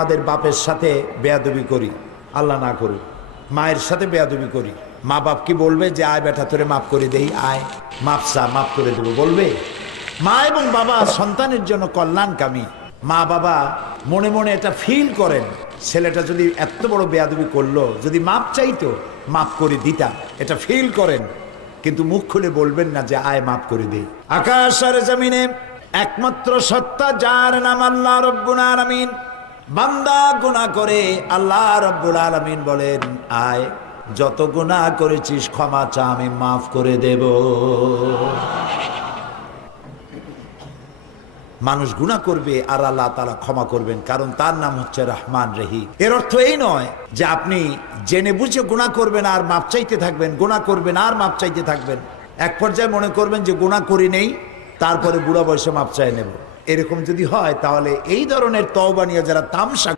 আমাদের বাপের সাথে বেয়াদবি করি, আল্লাহ না করুক, মায়ের সাথে বেয়াদবি করি, মা বাপ কি বলবে যে আয় বেটা তোরে মাফ করে দেই, আয় মাপ চা, মাফ করে দেবো বলবে? মা এবং বাবা সন্তানের জন্য কল্যাণকামী। মা বাবা মনে মনে এটা ফিল করেন, ছেলেটা যদি এত বড় বেয়াদবি করলো, যদি মাপ চাইতো মাফ করে দিতাম, এটা ফিল করেন, কিন্তু মুখ খুলে বলবেন না যে আয় মাফ করে দেই। আকাশ আর জমিনে একমাত্র সত্তা যার নাম আল্লাহ রব্বুল আলামিন। বান্দা গুনাহ করে, আল্লাহ রব্বুল আলামিন বলেন আয় যত গুনাহ করেছিস ক্ষমা চা, আমি মাফ করে দেব। মানুষ গুনাহ করবে আর আল্লাহ তাআলা ক্ষমা করবেন, কারণ তার নাম হচ্ছে রহমান রহিম। এর অর্থ এই নয় যে আপনি জেনে বুঝে গুনাহ করবেন আর মাপ চাইতে থাকবেন, গুনাহ করবেন আর মাপ চাইতে থাকবেন, এক পর্যায়ে মনে করবেন যে গুনাহ করি নেই, তারপরে বুড়া বয়সে মাপ চাই নেব। এরকম যদি হয় তাহলে এই ধরনের তওবা নিয়ে যারা তামসা